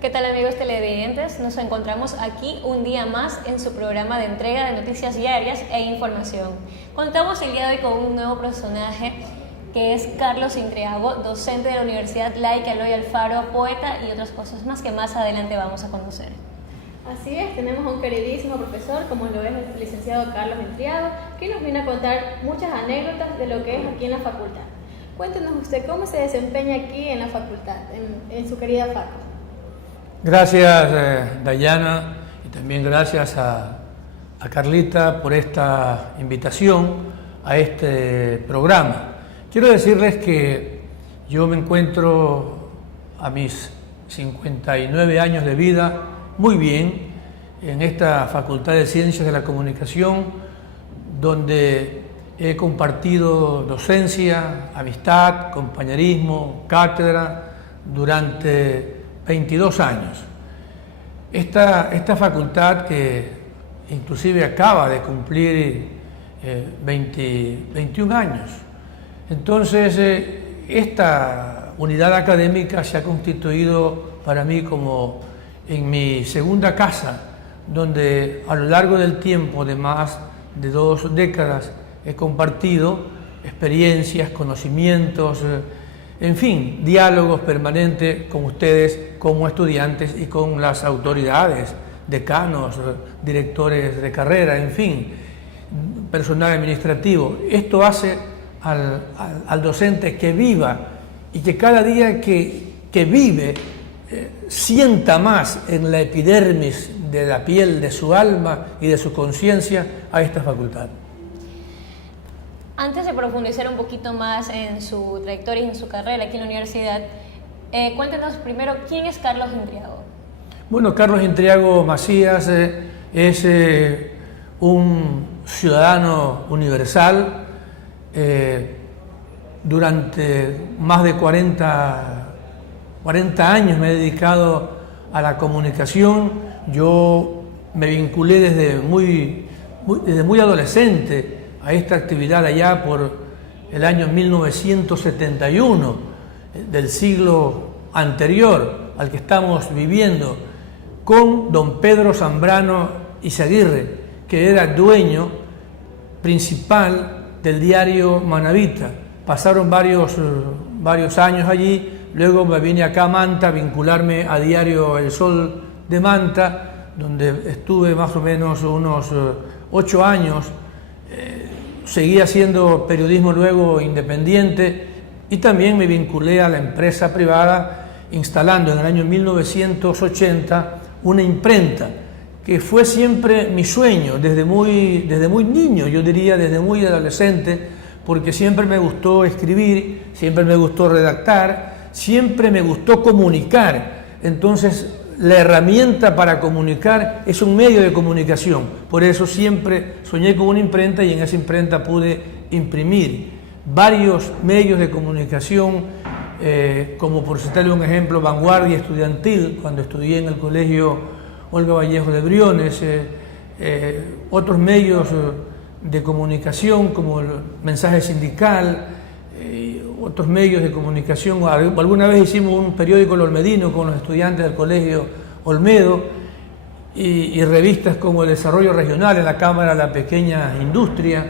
¿Qué tal, amigos televidentes? Nos encontramos aquí un día más en su programa de entrega de noticias diarias e información. Contamos el día de hoy con un nuevo personaje que es Carlos Intriago, docente de la Universidad Laica Eloy Alfaro, poeta y otras cosas más que más adelante vamos a conocer. Así es, tenemos a un queridísimo profesor, como lo es el licenciado Carlos Intriago, que nos viene a contar muchas anécdotas de lo que es aquí en la facultad. Cuéntenos usted cómo se desempeña aquí en la facultad, en su querida facu. Gracias, Dayana, y también gracias a Carlita por esta invitación a este programa. Quiero decirles que yo me encuentro a mis 59 años de vida muy bien en esta Facultad de Ciencias de la Comunicación, donde he compartido docencia, amistad, compañerismo, cátedra durante 22 años. Esta facultad, que inclusive acaba de cumplir 21 años, entonces esta unidad académica se ha constituido para mí como en mi segunda casa, donde a lo largo del tiempo de más de 2 décadas he compartido experiencias, conocimientos, en fin, diálogos permanentes con ustedes como estudiantes y con las autoridades, decanos, directores de carrera, en fin, personal administrativo. Esto hace al docente que viva y que cada día que vive sienta más en la epidermis de la piel de su alma y de su conciencia a esta facultad. Antes de profundizar un poquito más en su trayectoria y en su carrera aquí en la universidad, cuéntenos primero quién es Carlos Intriago. Bueno, Carlos Intriago Macías es un ciudadano universal. Durante más de 40 años me he dedicado a la comunicación. Yo me vinculé desde muy adolescente a esta actividad allá por el año 1971 del siglo anterior al que estamos viviendo, con don Pedro Zambrano Izaguirre, que era dueño principal del diario Manabita. Pasaron varios años allí, luego me vine acá a Manta a vincularme a diario El Sol de Manta, donde estuve más o menos unos 8 años. Seguí haciendo periodismo luego independiente y también me vinculé a la empresa privada, instalando en el año 1980 una imprenta que fue siempre mi sueño desde muy niño, yo diría desde muy adolescente, porque siempre me gustó escribir, siempre me gustó redactar, siempre me gustó comunicar. Entonces, la herramienta para comunicar es un medio de comunicación. Por eso siempre soñé con una imprenta y en esa imprenta pude imprimir varios medios de comunicación, como por citarle un ejemplo, Vanguardia Estudiantil, cuando estudié en el colegio Olga Vallejo de Briones, otros medios de comunicación como el Mensaje Sindical, otros medios de comunicación. Alguna vez hicimos un periódico El Olmedino con los estudiantes del colegio Olmedo y revistas como El Desarrollo Regional en la Cámara de la Pequeña Industria.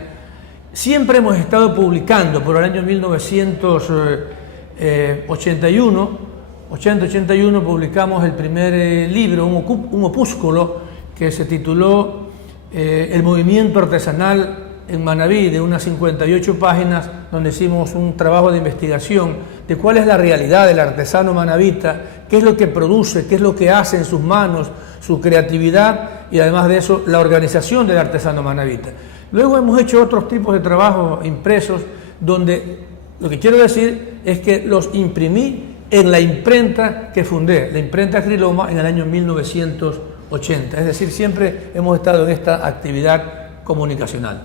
Siempre hemos estado publicando. Por el año 1981 publicamos el primer libro, un opúsculo que se tituló El Movimiento Artesanal en Manabí, de unas 58 páginas, donde hicimos un trabajo de investigación de cuál es la realidad del artesano manabita, qué es lo que produce, qué es lo que hace en sus manos, su creatividad y además de eso la organización del artesano manabita. Luego hemos hecho otros tipos de trabajos impresos, donde lo que quiero decir es que los imprimí en la imprenta que fundé, la imprenta Criloma, en el año 1980. Es decir, siempre hemos estado en esta actividad comunicacional.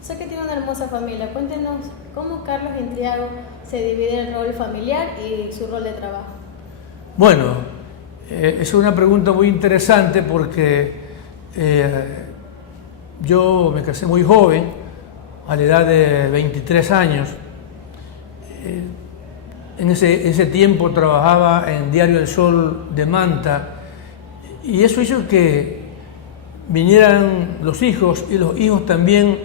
Sé que tiene una hermosa familia. Cuéntenos cómo Carlos Intriago se divide el rol familiar y su rol de trabajo. Bueno, es una pregunta muy interesante porque yo me casé muy joven, a la edad de 23 años. en ese tiempo trabajaba en Diario El Sol de Manta, y eso hizo que vinieran los hijos, y los hijos también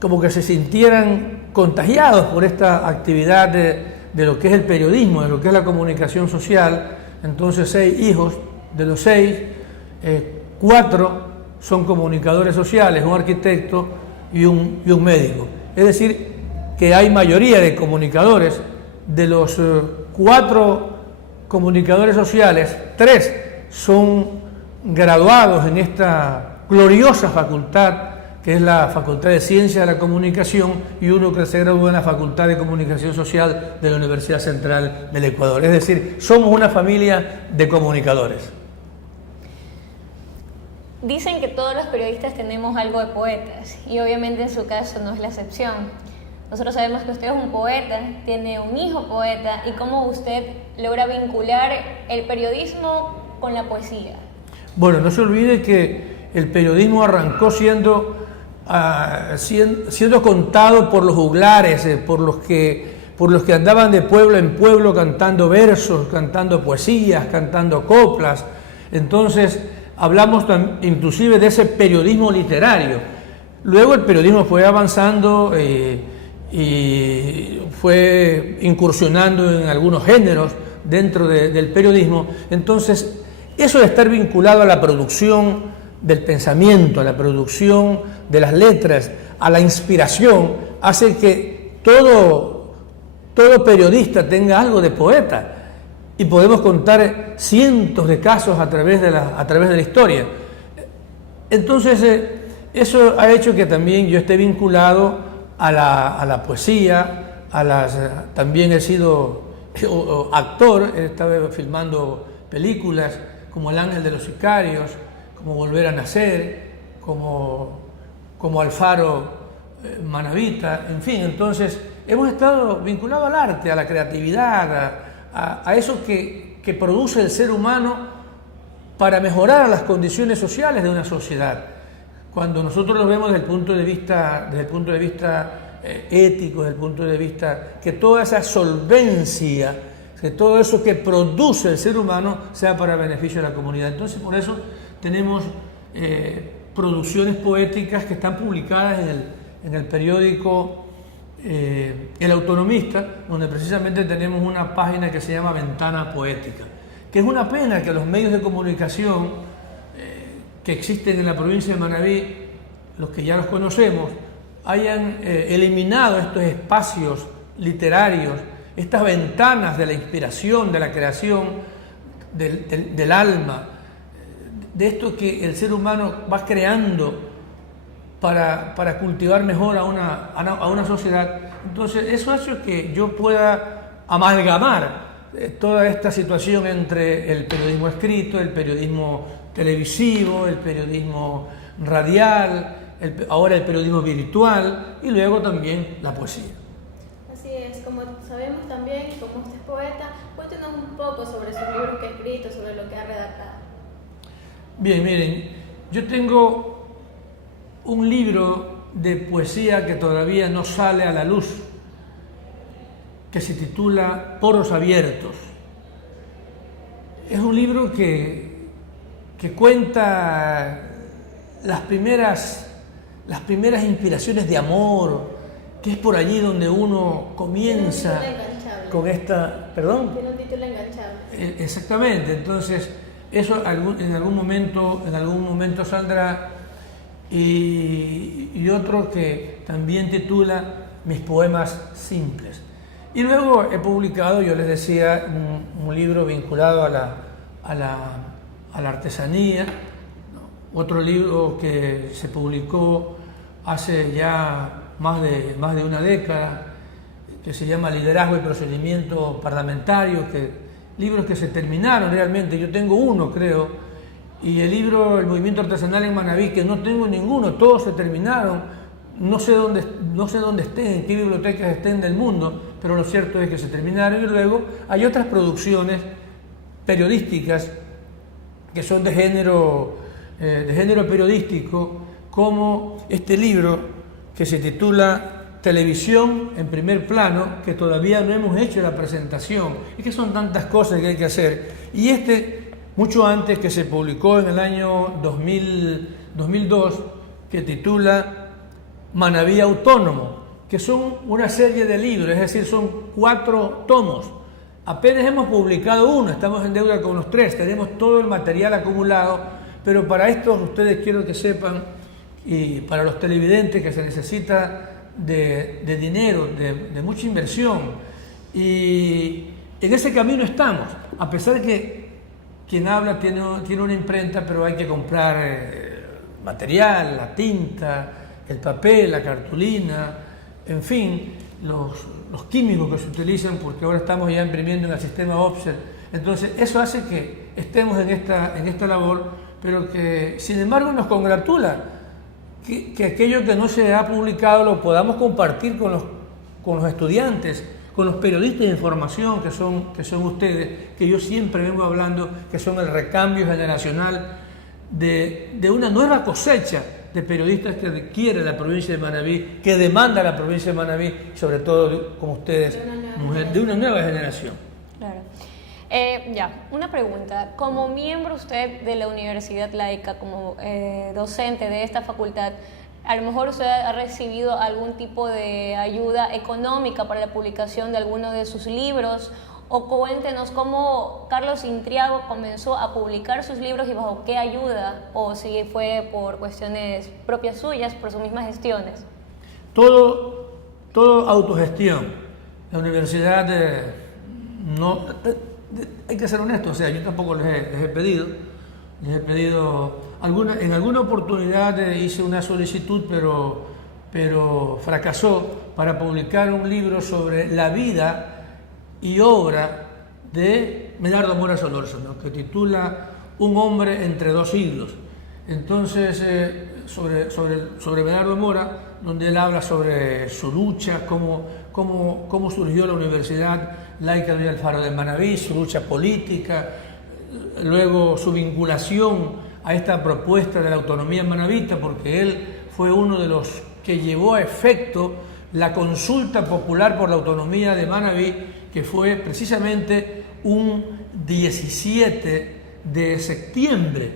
como que se sintieran contagiados por esta actividad de lo que es el periodismo, de lo que es la comunicación social. Entonces 6 hijos, de los 6, 4 son comunicadores sociales, un arquitecto y un médico. Es decir, que hay mayoría de comunicadores. De los 4 comunicadores sociales, 3 son graduados en esta gloriosa facultad, que es la Facultad de Ciencias de la Comunicación, y uno que se graduó en la Facultad de Comunicación Social de la Universidad Central del Ecuador. Es decir, somos una familia de comunicadores. Dicen que todos los periodistas tenemos algo de poetas, y obviamente en su caso no es la excepción. Nosotros sabemos que usted es un poeta, tiene un hijo poeta, y cómo usted logra vincular el periodismo con la poesía. Bueno, no se olvide que el periodismo arrancó siendo contado por los juglares, por los que andaban de pueblo en pueblo cantando versos, cantando poesías, cantando coplas. Entonces hablamos inclusive de ese periodismo literario. Luego el periodismo fue avanzando y fue incursionando en algunos géneros dentro del periodismo. Entonces, eso de estar vinculado a la producción del pensamiento, a la producción de las letras, a la inspiración, hace que todo periodista tenga algo de poeta, y podemos contar cientos de casos a través de la historia. Entonces, eso ha hecho que también yo esté vinculado a la poesía, también he sido actor, he estado filmando películas como El Ángel de los Sicarios, como Volver a Nacer, como Alfaro Manavita, en fin. Entonces hemos estado vinculados al arte, a la creatividad, a eso que produce el ser humano para mejorar las condiciones sociales de una sociedad. Cuando nosotros lo vemos desde el punto de vista ético, desde el punto de vista que toda esa solvencia, que todo eso que produce el ser humano sea para beneficio de la comunidad. Entonces, por eso tenemos producciones poéticas que están publicadas en el periódico El Autonomista, donde precisamente tenemos una página que se llama Ventana Poética, que es una pena que los medios de comunicación que existen en la provincia de Manabí, los que ya los conocemos, hayan eliminado estos espacios literarios, estas ventanas de la inspiración, de la creación, del alma, de esto que el ser humano va creando para cultivar mejor a una sociedad. Entonces, eso ha hecho que yo pueda amalgamar toda esta situación entre el periodismo escrito, el periodismo televisivo, el periodismo radial, ahora el periodismo virtual, y luego también la poesía. Así es, como sabemos también, como usted es poeta, cuéntenos un poco sobre sus libros que ha escrito, sobre lo que ha redactado. Bien, miren, yo tengo un libro de poesía que todavía no sale a la luz, que se titula Poros Abiertos. Es un libro que cuenta las primeras inspiraciones de amor, que es por allí donde uno comienza con esta... ¿Perdón? Tiene un título enganchable. Exactamente, entonces eso en algún momento saldrá, y otro que también titula Mis poemas simples. Y luego he publicado, yo les decía, un libro vinculado a la artesanía, otro libro que se publicó hace ya más de una década, que se llama Liderazgo y Procedimiento Parlamentario, libros que se terminaron realmente. Yo tengo uno, creo, y el libro El Movimiento Artesanal en Manabí, que no tengo ninguno, todos se terminaron. No sé dónde estén, en qué bibliotecas estén del mundo, pero lo cierto es que se terminaron. Y luego hay otras producciones periodísticas que son de género periodístico, como este libro que se titula televisión en primer plano, que todavía no hemos hecho la presentación. Es que son tantas cosas que hay que hacer. Y mucho antes, que se publicó en el año 2002, que titula Manabí Autónomo, que son una serie de libros, es decir, son 4 tomos. Apenas hemos publicado uno, estamos en deuda con los 3, tenemos todo el material acumulado, pero para esto ustedes quiero que sepan, y para los televidentes, que se necesita de dinero, de mucha inversión, y en ese camino estamos, a pesar que quien habla tiene una imprenta, pero hay que comprar material, la tinta, el papel, la cartulina, en fin, los químicos que se utilizan, porque ahora estamos ya imprimiendo en el sistema Offset. Entonces eso hace que estemos en esta labor, pero que sin embargo nos congratula que aquello que no se ha publicado lo podamos compartir con los estudiantes, con los periodistas de información que son ustedes, que yo siempre vengo hablando, que son el recambio generacional de una nueva cosecha de periodistas que requiere la provincia de Manabí, que demanda la provincia de Manabí, sobre todo, como ustedes, de una nueva generación. Claro. Una pregunta. Como miembro usted de la Universidad Laica, como docente de esta facultad, a lo mejor usted ha recibido algún tipo de ayuda económica para la publicación de alguno de sus libros, o cuéntenos cómo Carlos Intriago comenzó a publicar sus libros y bajo qué ayuda, o si fue por cuestiones propias suyas, por sus mismas gestiones. Todo autogestión. La universidad no... hay que ser honesto, o sea, yo tampoco les he pedido en alguna oportunidad hice una solicitud, pero fracasó, para publicar un libro sobre la vida y obra de Medardo Mora Solórzano, que titula Un hombre entre 2 siglos. Entonces, sobre Medardo Mora, donde él habla sobre su lucha, cómo surgió la Universidad Laica de Alfaro de Manabí, su lucha política, luego su vinculación a esta propuesta de la autonomía manabita, porque él fue uno de los que llevó a efecto la consulta popular por la autonomía de Manabí, que fue precisamente un 17 de septiembre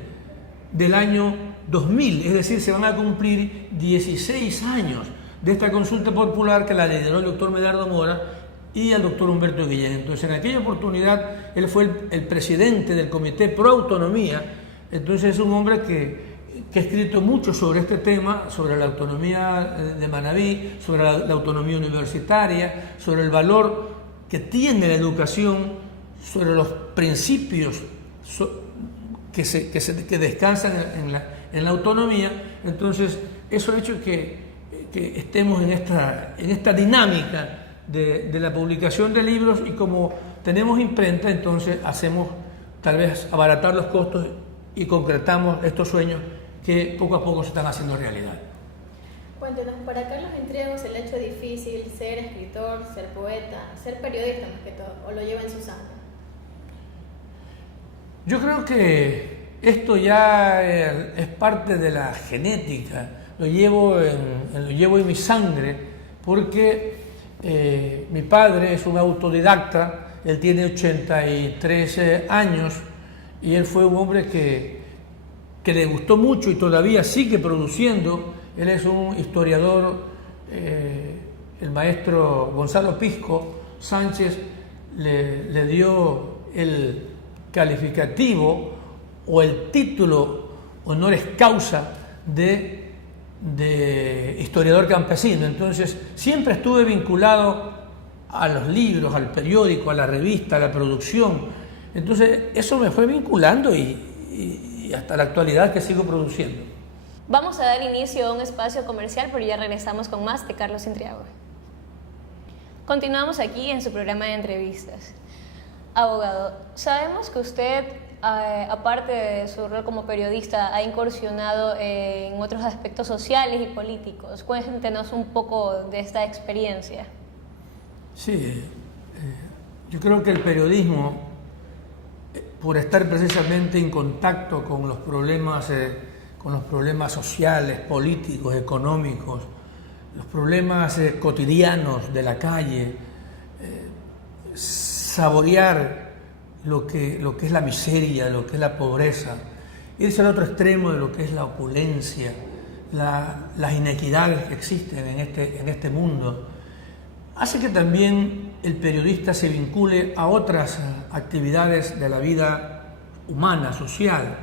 del año 2000, es decir, se van a cumplir 16 años de esta consulta popular que la lideró el doctor Medardo Mora y el doctor Humberto Guillén. Entonces, en aquella oportunidad, él fue el presidente del Comité Pro Autonomía. Entonces, es un hombre que ha escrito mucho sobre este tema, sobre la autonomía de Manabí, sobre la autonomía universitaria, sobre el valor que tiene la educación, sobre los principios que descansan en la autonomía. Entonces, eso ha hecho que estemos en esta dinámica de la publicación de libros, y como tenemos imprenta, entonces hacemos tal vez abaratar los costos y concretamos estos sueños que poco a poco se están haciendo realidad. Cuéntenos, para Carlos Intriago, ¿se le ha hecho difícil ser escritor, ser poeta, ser periodista más que todo, o lo lleva en su sangre? Yo creo que esto ya es parte de la genética, lo llevo en mi sangre, porque mi padre es un autodidacta, él tiene 83 años, y él fue un hombre que le gustó mucho y todavía sigue produciendo. Él es un historiador, el maestro Gonzalo Pisco Sánchez le dio el calificativo o el título honoris causa de historiador campesino. Entonces siempre estuve vinculado a los libros, al periódico, a la revista, a la producción. Entonces eso me fue vinculando y hasta la actualidad que sigo produciendo. Vamos a dar inicio a un espacio comercial, pero ya regresamos con más de Carlos Intriago. Continuamos aquí en su programa de entrevistas. Abogado, sabemos que usted, aparte de su rol como periodista, ha incursionado en otros aspectos sociales y políticos. Cuéntenos un poco de esta experiencia. Sí, yo creo que el periodismo, por estar precisamente en contacto con los problemas sociales, políticos, económicos los problemas cotidianos de la calle, saborear lo que es la miseria, lo que es la pobreza, irse al otro extremo de lo que es la opulencia, las inequidades que existen en este mundo, hace que también el periodista se vincule a otras actividades de la vida humana, social.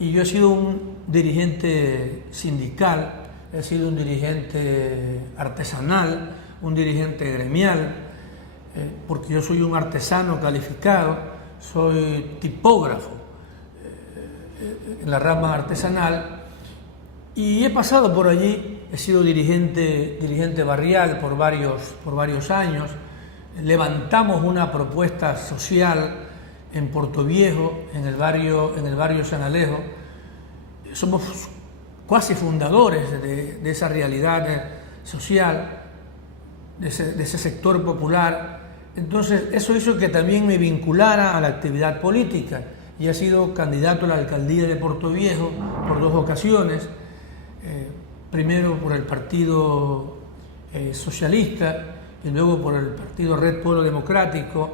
Y yo he sido un dirigente sindical, he sido un dirigente artesanal, un dirigente gremial, porque yo soy un artesano calificado, soy tipógrafo en la rama artesanal, y he pasado por allí, he sido dirigente barrial por varios años. Levantamos una propuesta social en Portoviejo, en el barrio San Alejo. Somos cuasi fundadores de esa realidad social, de ese sector popular. Entonces, eso hizo que también me vinculara a la actividad política, y he sido candidato a la alcaldía de Portoviejo por 2 ocasiones. Primero por el Partido Socialista y luego por el Partido Red Pueblo Democrático.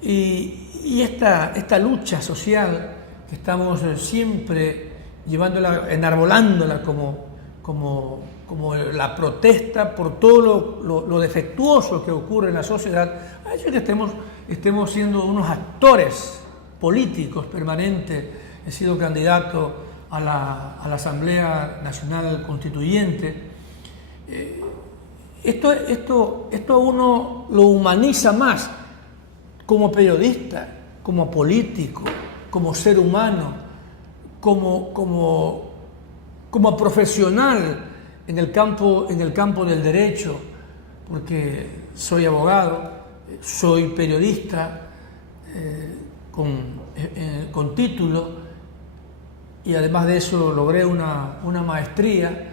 Y esta lucha social que estamos siempre llevándola, enarbolándola como la protesta por todo lo defectuoso que ocurre en la sociedad, ha hecho que estemos siendo unos actores políticos permanentes. He sido candidato a la Asamblea Nacional Constituyente. Esto a uno lo humaniza más como periodista, como político, como ser humano, como profesional en el campo del derecho, porque soy abogado, soy periodista con título, y además de eso logré una maestría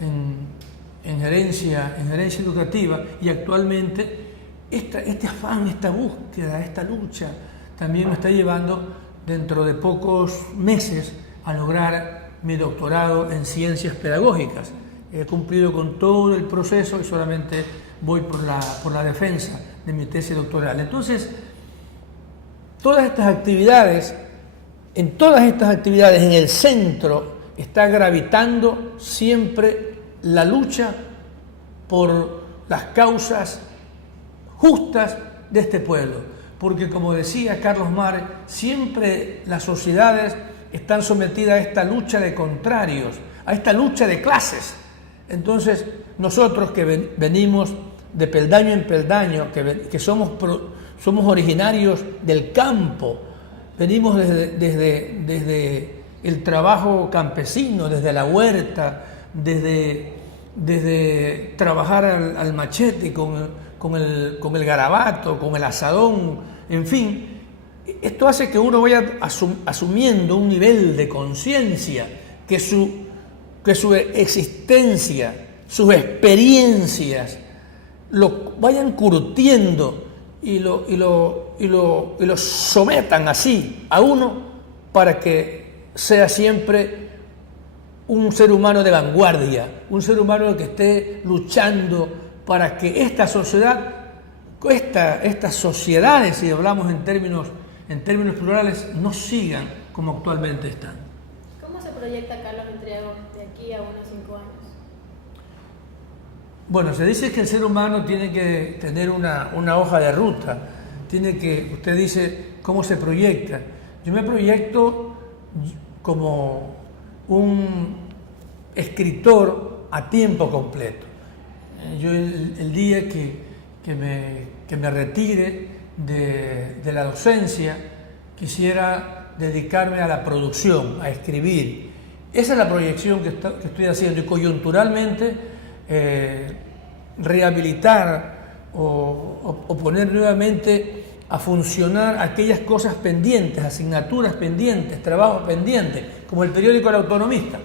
en gerencia educativa, y actualmente este afán, esta búsqueda, esta lucha también me está llevando dentro de pocos meses a lograr mi doctorado en ciencias pedagógicas. He cumplido con todo el proceso y solamente voy por la defensa de mi tesis doctoral. Entonces, en todas estas actividades, en el centro está gravitando siempre la lucha por las causas justas de este pueblo. Porque, como decía Carlos Marx, siempre las sociedades están sometidas a esta lucha de contrarios, a esta lucha de clases. Entonces, nosotros que venimos de peldaño en peldaño, que somos originarios del campo, venimos desde el trabajo campesino, desde la huerta, desde trabajar al machete con el garabato, con el asadón, en fin. Esto hace que uno vaya asumiendo un nivel de conciencia, que su existencia, sus experiencias, lo vayan curtiendo y lo sometan así a uno, para que sea siempre un ser humano de vanguardia, un ser humano que esté luchando para que esta sociedad, estas sociedades, si hablamos en términos plurales, no sigan como actualmente están. ¿Cómo se proyecta Carlos Entriago de aquí a unos 5 años? Bueno, se dice que el ser humano tiene que tener una hoja de ruta, usted dice, ¿cómo se proyecta? Yo me proyecto como un escritor a tiempo completo. Yo el día que me retire de la docencia, quisiera dedicarme a la producción, a escribir. Esa es la proyección que estoy haciendo, y coyunturalmente rehabilitar o poner nuevamente a funcionar aquellas cosas pendientes, asignaturas pendientes, trabajos pendientes, como el periódico El Autonomista,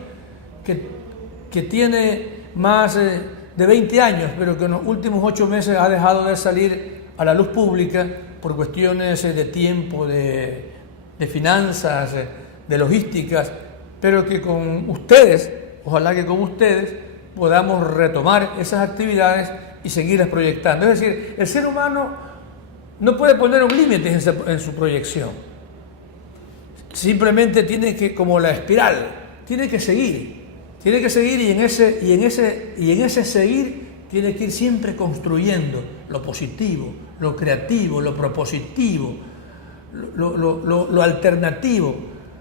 que tiene más de 20 años, pero que en los últimos 8 meses ha dejado de salir a la luz pública por cuestiones de tiempo, de finanzas, de logísticas, pero que con ustedes, ojalá que con ustedes, podamos retomar esas actividades y seguirlas proyectando. Es decir, el ser humano no puede poner un límite en su proyección. Simplemente tiene que, como la espiral, tiene que seguir y en ese seguir tiene que ir siempre construyendo lo positivo, lo creativo, lo propositivo, lo alternativo.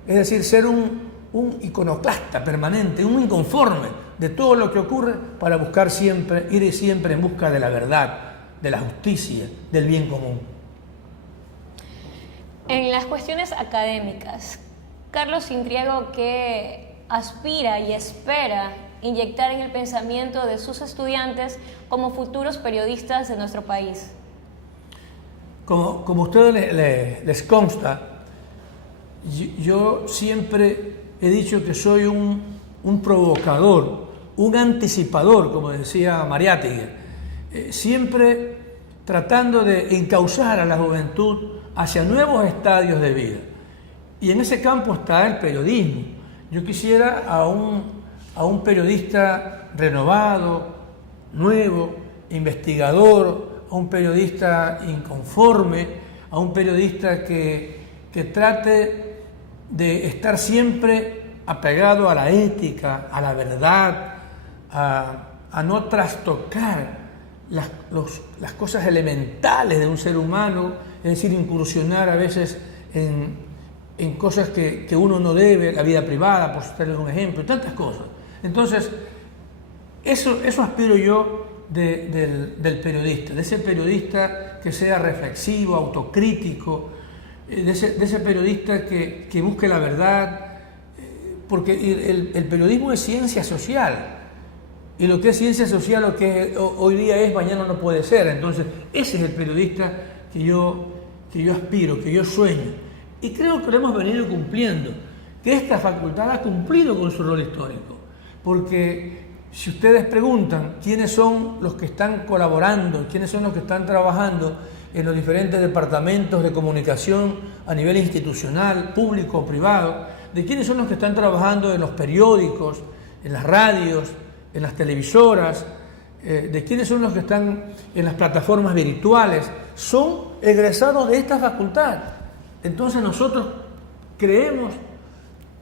Es decir, ser un iconoclasta permanente, un inconforme de todo lo que ocurre para ir siempre en busca de la verdad, de la justicia, del bien común. En las cuestiones académicas, Carlos Intriago, ¿qué aspira y espera inyectar en el pensamiento de sus estudiantes como futuros periodistas de nuestro país? Como a ustedes les consta, yo siempre he dicho que soy un provocador, un anticipador, como decía Mariátegui, siempre tratando de encauzar a la juventud hacia nuevos estadios de vida. Y en ese campo está el periodismo. Yo quisiera a un periodista renovado, nuevo, investigador, a un periodista inconforme, a un periodista que trate de estar siempre apegado a la ética, a la verdad, a no trastocar las cosas elementales de un ser humano, es decir, incursionar a veces en cosas que uno no debe, la vida privada, por citarles un ejemplo, y tantas cosas. Entonces, eso aspiro yo del periodista, de ese periodista que sea reflexivo, autocrítico, de ese periodista que busque la verdad, porque el periodismo es ciencia social, y lo que es ciencia social, lo que hoy día es, mañana no puede ser. Entonces, ese es el periodista que yo aspiro, que yo sueño, y creo que lo hemos venido cumpliendo, que esta facultad ha cumplido con su rol histórico, porque si ustedes preguntan quiénes son los que están colaborando, quiénes son los que están trabajando en los diferentes departamentos de comunicación a nivel institucional, público o privado, de quiénes son los que están trabajando en los periódicos, en las radios, en las televisoras, de quiénes son los que están en las plataformas virtuales, son egresados de esta facultad. Entonces nosotros creemos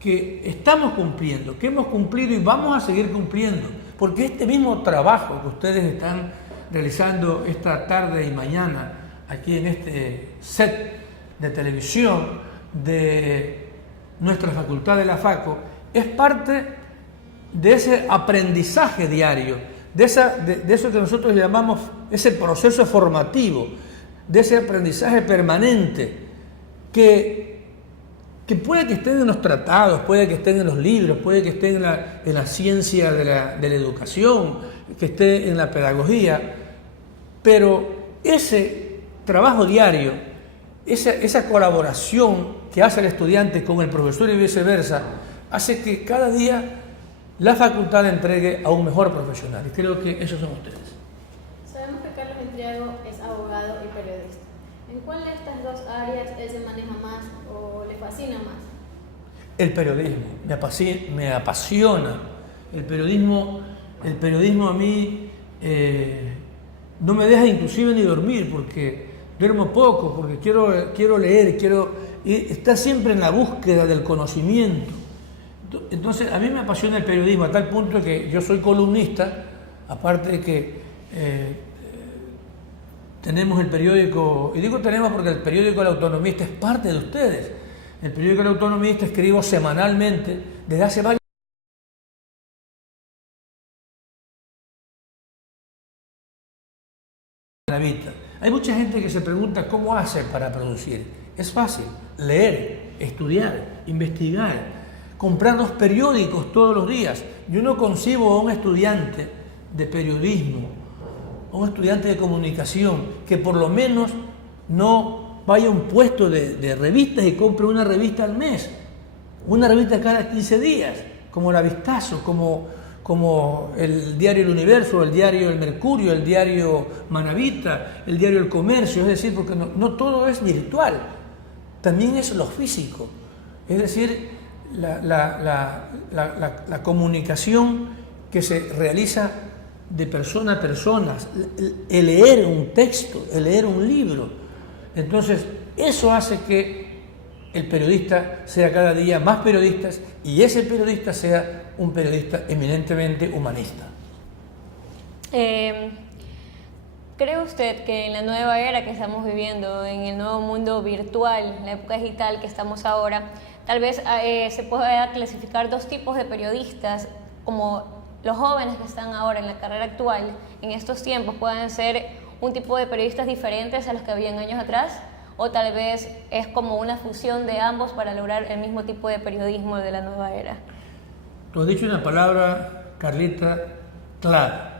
que estamos cumpliendo, que hemos cumplido y vamos a seguir cumpliendo, porque este mismo trabajo que ustedes están realizando esta tarde y mañana aquí en este set de televisión de nuestra facultad de la FACO es parte de ese aprendizaje diario, de eso que nosotros llamamos ese proceso formativo, de ese aprendizaje permanente que puede que estén en los tratados, puede que estén en los libros, puede que estén en la ciencia de la educación, que esté en la pedagogía, pero ese trabajo diario, esa colaboración que hace el estudiante con el profesor y viceversa, hace que cada día la facultad entregue a un mejor profesional, y creo que esos son ustedes. Sabemos que Carlos Intriago es abogado y periodista. ¿En cuál de estas dos áreas él se maneja más o le fascina más? El periodismo, me apasiona. El periodismo a mí no me deja inclusive ni dormir, porque duermo poco, porque quiero leer, quiero estar siempre en la búsqueda del conocimiento. Entonces, a mí me apasiona el periodismo a tal punto que yo soy columnista, aparte de que tenemos el periódico, y digo tenemos porque el periódico El Autonomista es parte de ustedes. El periódico El Autonomista escribo semanalmente desde hace varios años. Hay mucha gente que se pregunta cómo hace para producir. Es fácil: leer, estudiar, investigar, comprar los periódicos todos los días. Yo no concibo a un estudiante de periodismo, a un estudiante de comunicación, que por lo menos no vaya a un puesto de revistas y compre una revista al mes, una revista cada 15 días, como La Vistazo, como el diario El Universo, el diario El Mercurio, el diario Manavita, el diario El Comercio. Es decir, porque no todo es virtual, también es lo físico. Es decir, la comunicación que se realiza de persona a persona, el leer un texto, el leer un libro. Entonces, eso hace que el periodista sea cada día más periodista y ese periodista sea un periodista eminentemente humanista. ¿Cree usted que en la nueva era que estamos viviendo, en el nuevo mundo virtual, en la época digital que estamos ahora, tal vez se pueda clasificar dos tipos de periodistas, como los jóvenes que están ahora en la carrera actual, en estos tiempos, pueden ser un tipo de periodistas diferentes a los que habían años atrás? ¿O tal vez es como una fusión de ambos para lograr el mismo tipo de periodismo de la nueva era? Tú has dicho una palabra, Carlita, clara.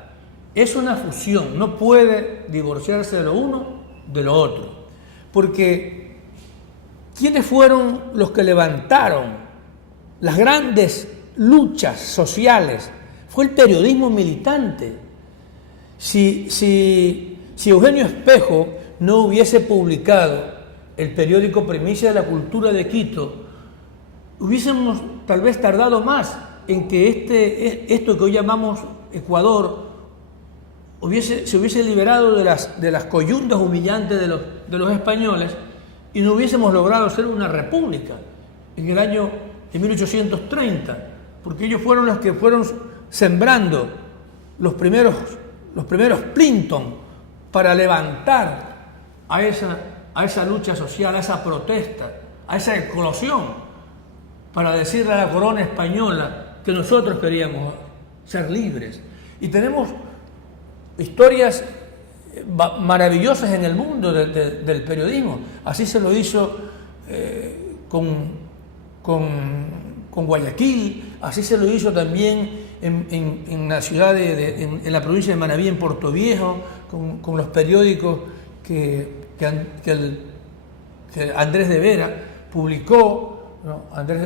Es una fusión, no puede divorciarse de lo uno de lo otro. Porque ¿quiénes fueron los que levantaron las grandes luchas sociales? Fue el periodismo militante. Si Eugenio Espejo no hubiese publicado el periódico Primicia de la Cultura de Quito, hubiésemos tal vez tardado más en que esto que hoy llamamos Ecuador se hubiese liberado de las coyundas humillantes de los españoles y no hubiésemos logrado ser una república en el año de 1830, porque ellos fueron los que fueron sembrando los primeros Plinton para levantar a esa lucha social, a esa protesta, a esa eclosión, para decirle a la corona española que nosotros queríamos ser libres. Y tenemos historias maravillosas en el mundo del periodismo. Así se lo hizo con Guayaquil, así se lo hizo también en la ciudad en la provincia de Manabí, en Puerto Viejo, con los periódicos que Andrés de Vera publicó, ¿no?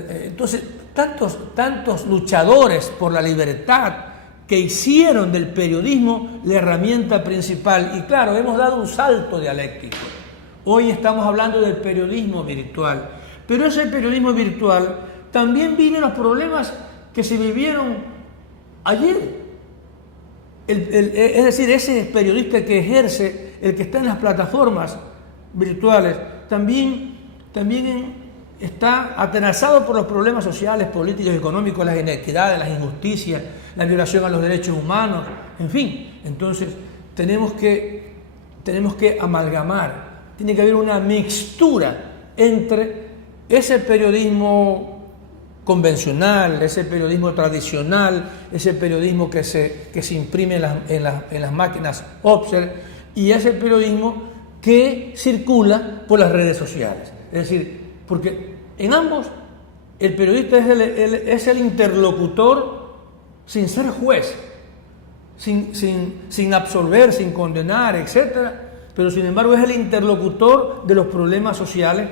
Entonces, tantos luchadores por la libertad que hicieron del periodismo la herramienta principal. Y claro, hemos dado un salto dialéctico. Hoy estamos hablando del periodismo virtual, pero ese periodismo virtual también viven los problemas que se vivieron ayer. Es decir, ese periodista que ejerce, el que está en las plataformas virtuales, también está atenazado por los problemas sociales, políticos, económicos, las inequidades, las injusticias, la violación a los derechos humanos, en fin. Entonces, tenemos que amalgamar, tiene que haber una mixtura entre ese periodismo convencional, ese periodismo tradicional, ese periodismo que se imprime en las máquinas Opser, y ese periodismo que circula por las redes sociales. Es decir, porque en ambos el periodista es el interlocutor sin ser juez, sin absolver, sin condenar, etc. Pero sin embargo es el interlocutor de los problemas sociales,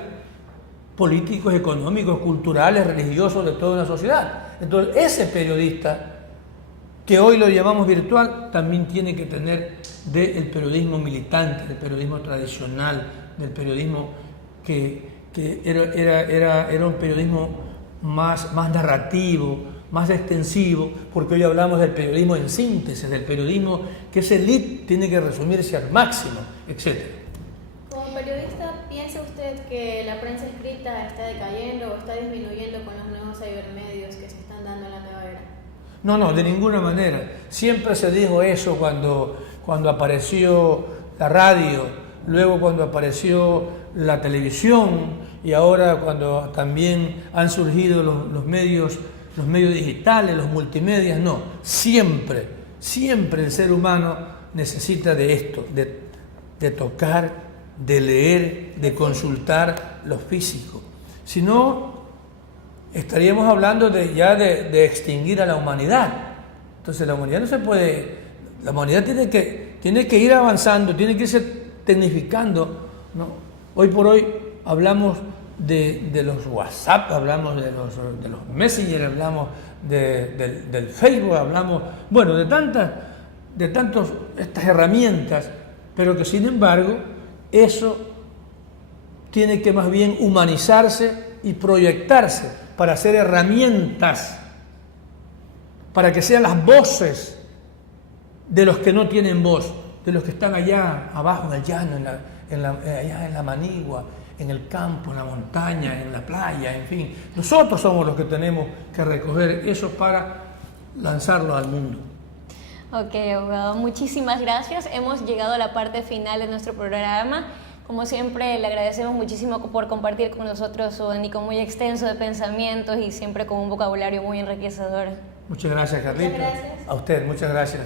políticos, económicos, culturales, religiosos de toda una sociedad. Entonces, ese periodista, que hoy lo llamamos virtual, también tiene que tener del periodismo militante, del periodismo tradicional, del periodismo que era un periodismo más narrativo, más extensivo, porque hoy hablamos del periodismo en síntesis, del periodismo que ese lead tiene que resumirse al máximo, etc. Como periodista, ¿piensa usted que la prensa escrita está decayendo o está disminuyendo con los nuevos cibermedios que se están dando en la nueva era? No, de ninguna manera. Siempre se dijo eso cuando apareció la radio, luego cuando apareció la televisión y ahora cuando también han surgido los medios digitales, los multimedias. No, siempre el ser humano necesita de esto, de tocar, de leer, de consultar lo físico. Si no, estaríamos hablando de extinguir a la humanidad. Entonces la humanidad no se puede, la humanidad tiene que ir avanzando, tiene que irse tecnificando, ¿no? Hoy por hoy hablamos de los WhatsApp, hablamos de los Messenger, hablamos del Facebook, hablamos, bueno, de tantas estas herramientas, pero que sin embargo eso tiene que más bien humanizarse y proyectarse para ser herramientas para que sean las voces de los que no tienen voz, de los que están allá abajo en el llano, allá en la manigua, en el campo, en la montaña, en la playa, en fin. Nosotros somos los que tenemos que recoger eso para lanzarlo al mundo. Ok, abogado, muchísimas gracias. Hemos llegado a la parte final de nuestro programa. Como siempre, le agradecemos muchísimo por compartir con nosotros su abanico muy extenso de pensamientos y siempre con un vocabulario muy enriquecedor. Muchas gracias, Carlita. Muchas gracias. A usted, muchas gracias.